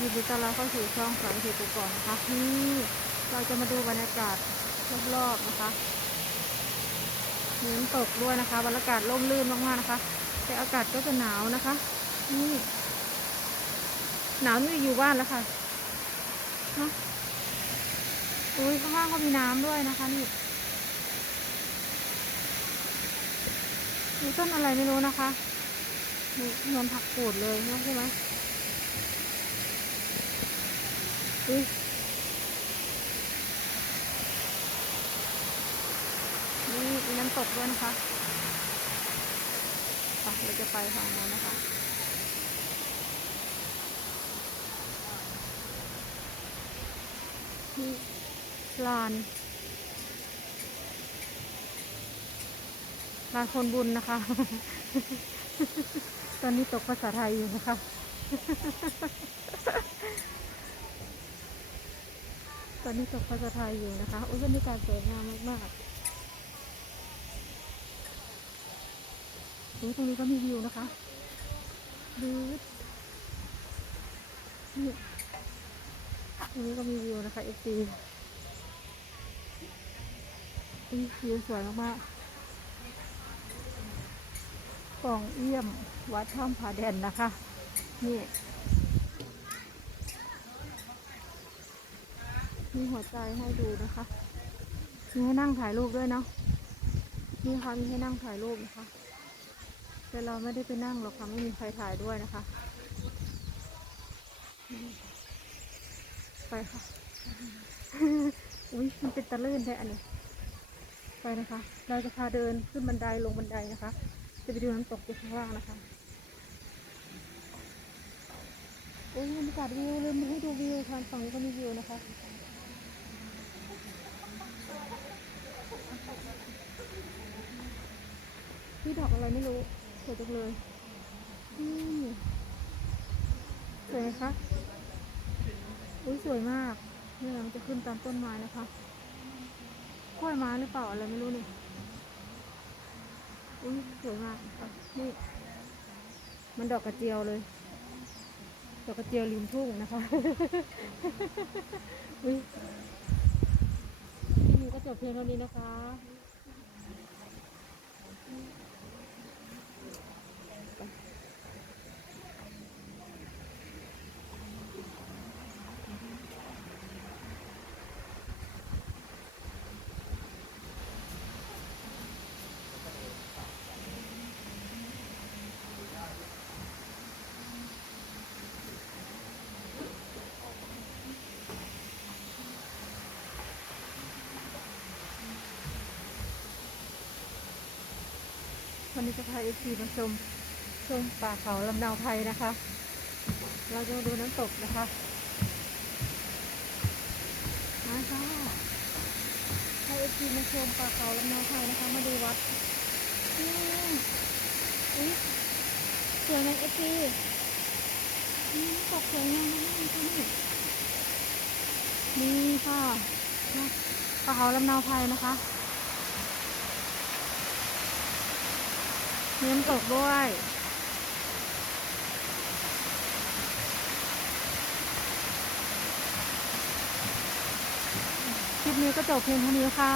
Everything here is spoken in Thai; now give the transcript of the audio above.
ยินดีต้อนรับเข้าสู่ช่องสายเทปก่อนนะคะนี่เราจะมาดูบรรยากาศรอบๆนะคะมีน้ำตกด้วยนะคะบรรยากาศร่มรื่นมากๆนะคะแต่อากาศก็จะหนาวนะคะนี่หนาวนี่อยู่บ้านแล้วค่ะเนาะอุ้ยข้างล่างก็มีน้ำด้วยนะคะนี่มีต้นอะไรไม่รู้นะคะมีเหมือนผักกูดเลยเนาะใช่ไหมอุ้ยนี่มีน้ำตกด้วยนะคะเราจะไปฝั่งนั้นนะคะนี่ลานคนบุญนะคะ ตอนนี้ตกภาษาไทยอยู่นะคะตอนนี้ตกภาษาไทยอยู่นะคะอุ้ยบรรยากาศสวยงามมากๆตรงนี้ก็มีวิวนะคะดูนี่ตรงนี้ก็มีวิวนะคะเอฟซีวิวสวยมากๆป่องเอี่ยมวัดถ้ำผาแดนนะคะนี่มีหัวใจให้ดูนะคะมีให้นั่งถ่ายรูปด้วยเนาะนี่ค่ะมีให้นั่งถ่ายรูปนะคะแต่เราไม่ได้ไปนั่งหรอกค่ะไม่มีใครถ่ายด้วยนะคะไปค่ะ อุ้ยมันเป็นตะลื่นได้อันนี้ไปนะคะเราจะพาเดินขึ้นบันไดลงบันไดนะคะจะไปดูน้ำตกอยู่ข้างล่างนะคะโอ้ยบรรยากาศวิวลืมให้ดูวิวทางฝั่งนี้ก็มีวิวนะคะนี่ดอกอะไรไม่รู้สวยจังเลยสวยไหมคะอุ้ยสวยมากนี่มันจะขึ้นตามต้นไม้นะคะกล้วยไม้หรือเปล่าอะไรไม่รู้นี่อุ้ยสวยมากนี่มันดอกกระเจียวเลยดอกกระเจียวริมทุ่งนะคะอุ้ยที่นี้ก็จบเพียงเท่านี้นะคะวันนี้จะพาเอฟซีมาชมป่าเขาลำนาวไทยนะคะเราจะมาดูน้ำตกนะคะมาค่ะให้เอฟซีมาชมป่าเขาลำนาวไทยนะคะมาดูวัดอุ้ยสวยไหมเอฟซีตกสวยงามมากเลยค่ะนี่ค่ะป่าเขาลำนาวไทยนะคะมีน้ำตกด้วยคลิปนี้ก็จบเพียงเท่านี้ค่ะ